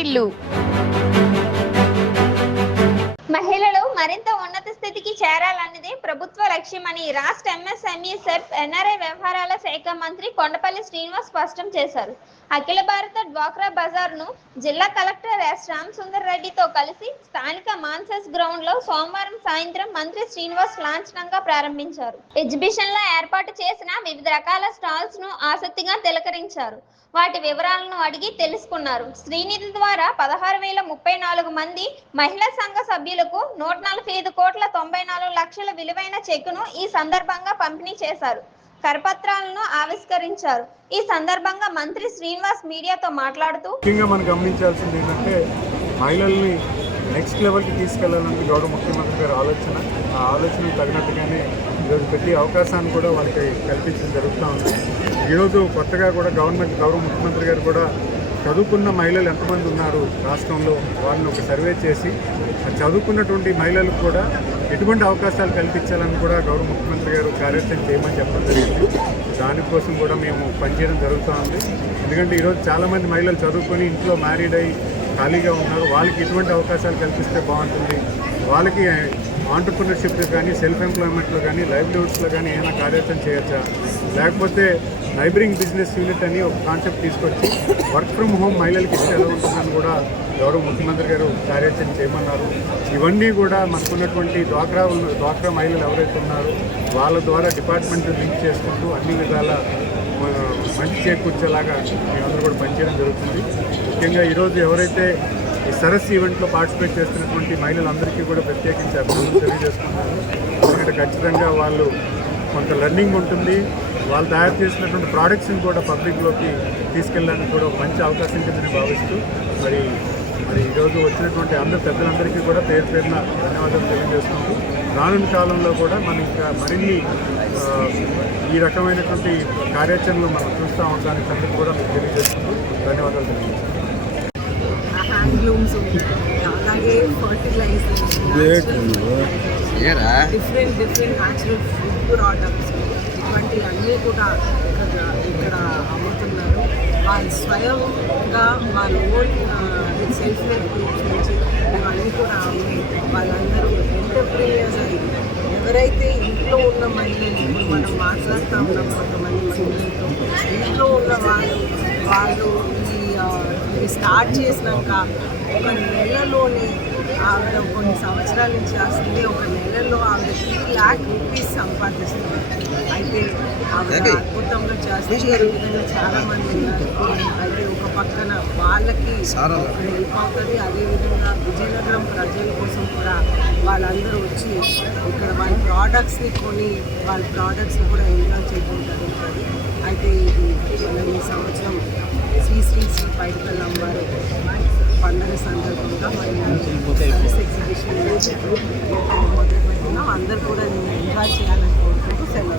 వార్తిల్లు. మహిళలు మరింత ఉన్నత స్థితికి చేరాలన్నదే ప్రభుత్వ లక్ష్యమని రాష్ట్ర ఎంఎస్ఎంఈ సెర్ప్ ఎన్ఆర్ఐ వ్యవహారాల శాఖ మంత్రి కొండపల్లి శ్రీనివాస్ స్పష్టం చేశారు. అఖిల భారత డ్వాక్రా బజార్ను జిల్లా కలెక్టర్ ఎస్ రామసుందర్ రెడ్డితో కలిసి స్థానిక మాన్సస్ గ్రౌండ్ లో సోమవారం సాయంత్రం మంత్రి శ్రీనివాస్ లాంఛనంగా ప్రారంభించారు. ఎగ్జిబిషన్ లో ఏర్పాటు చేసిన వివిధ రకాల స్టాల్స్ ను ఆసక్తిగా తిలకరించారు. వాటి వివరాలను అడిగి తెలుసుకున్నారు. శ్రీనిధి ద్వారా 16,034 మంది మహిళా సంఘ సభ్యులకు 145,94 లక్షల విలువైన చెక్కును ఈ సందర్భంగా పంపిణీ చేశారు. కరపత్రాలను ఆవిష్కరించారు. ఈ సందర్భంగా మంత్రి శ్రీనివాస్ మీడియాతో మాట్లాడుతూ, ముఖ్యంగా మనం గమనించాల్సింది ఏంటంటే మహిళల్ని నెక్స్ట్ లెవెల్కి తీసుకెళ్లాలని గౌరవ ముఖ్యమంత్రి గారి ఆలోచన. ఆ ఆలోచనకు తగినట్టుగానే ఈరోజు ప్రతి అవకాశాన్ని కూడా వాళ్ళకి కల్పించడం జరుగుతూ ఉంది. ఈరోజు కొత్తగా కూడా గౌరవ ముఖ్యమంత్రి గారు కూడా చదువుకున్న మహిళలు ఎంతమంది ఉన్నారు రాష్ట్రంలో వాళ్ళని ఒక సర్వే చేసి చదువుకున్నటువంటి మహిళలకు కూడా ఎటువంటి అవకాశాలు కల్పించాలని కూడా గౌరవ ముఖ్యమంత్రి గారు కార్యాచరణ చేయమని చెప్పడం జరిగింది. దానికోసం కూడా మేము పనిచేయడం జరుగుతూ ఉంది. ఎందుకంటే ఈరోజు చాలామంది మహిళలు చదువుకొని ఇంట్లో మ్యారీడ్ అయ్యి ఖాళీగా ఉన్నారు. వాళ్ళకి ఎటువంటి అవకాశాలు కల్పిస్తే బాగుంటుంది, వాళ్ళకి ఆంటర్ప్రినర్షిప్లో కానీ సెల్ఫ్ ఎంప్లాయ్మెంట్లో కానీ లైవ్లీహుడ్స్లో కానీ ఏమైనా కార్యాచరణ చేయొచ్చా, లేకపోతే నైబరింగ్ బిజినెస్ యూనిట్ అని ఒక కాన్సెప్ట్ తీసుకొచ్చి వర్క్ ఫ్రమ్ హోమ్ మహిళలకి ఇస్తే ఎలా ఉంటుందని కూడా గౌరవ ముఖ్యమంత్రి గారు కార్యాచరణ చేయమన్నారు. ఇవన్నీ కూడా మనకున్నటువంటి డ్వాక్రా మహిళలు ఎవరైతే ఉన్నారో వాళ్ళ ద్వారా డిపార్ట్మెంట్ లింక్ చేసుకుంటూ అన్ని విధాల మంచి చేకూర్చేలాగా మేమందరూ కూడా పనిచేయడం జరుగుతుంది. ముఖ్యంగా ఈరోజు ఎవరైతే ఈ సరస్సు ఈవెంట్లో పార్టిసిపేట్ చేస్తున్నటువంటి మహిళలందరికీ కూడా ప్రత్యేకించి అభినందనలు తెలియజేస్తున్నారు. ఎందుకంటే ఖచ్చితంగా వాళ్ళు కొంత లెర్నింగ్ ఉంటుంది. వాళ్ళు తయారు చేసినటువంటి ప్రోడక్ట్స్ని కూడా పబ్లిక్లోకి తీసుకెళ్ళడానికి కూడా ఒక మంచి అవకాశం కిందని భావిస్తూ మరి ఈరోజు వచ్చినటువంటి అందరు పెద్దలందరికీ కూడా పేరు పేరున ధన్యవాదాలు తెలియజేసుకుంటూ రానున్న కాలంలో కూడా మనం ఇంకా మరిన్ని ఈ రకమైనటువంటి కార్యాచరణలు మనం చూస్తూ ఉండడానికి అందరికీ కూడా మీకు తెలియజేసుకుంటూ ధన్యవాదాలు తెలియజేస్తున్నాం. హ్యాండ్లూమ్స్ అలాగే fertilisers, different natural food products ఇటువంటివన్నీ కూడా ఇక్కడ అమ్ముతున్నారు. వాళ్ళు స్వయంగా వాళ్ళ ఓన్ సెల్ఫ్ హెల్ప్ గ్రూప్స్ నుంచి ఇవన్నీ కూడా అమ్మి వాళ్ళందరూ ఎంటర్ప్రీనియర్స్ అయ్యి ఎవరైతే ఇంట్లో ఉన్న మహిళలు ఇప్పుడు మనం మాట్లాడుతూ ఉన్నాం కొంతమంది మహిళలతో ఇంట్లో ఉన్న వాళ్ళు ఇది స్టార్ట్ చేసినాక ఒక నెలలోనే ఆవిడ కొన్ని సంవత్సరాల నుంచి వస్తుంది. ఒక నెలలో ఆవిడ 3 lakh రూపీస్ సంపాదిస్తుంది. అయితే ఆవిడ అద్భుతంగా చేస్తుంది. విధంగా చాలామంది ఉన్నారు. అయితే ఒక పక్కన వాళ్ళకి హెల్ప్ అవుతుంది. అదేవిధంగా విజయనగరం ప్రజల కోసం కూడా వాళ్ళందరూ వచ్చి ఇక్కడ వాళ్ళ ప్రోడక్ట్స్ని కొని వాళ్ళ ప్రోడక్ట్స్ని కూడా ఎంజాయ్ చేయడం జరుగుతుంది. అయితే ఇది ఈ సంవత్సరం శ్రీ శ్రీ శ్రీ పైడితల్లి అమ్మవారి పండుగ సందర్భంగా సర్వీస్ ఎగ్జిబిషన్ మొదలుపెట్టుకున్నాం. అందరూ కూడా నేను ఎంజాయ్ చేయాలని కోరుకుంటూ సెలవు.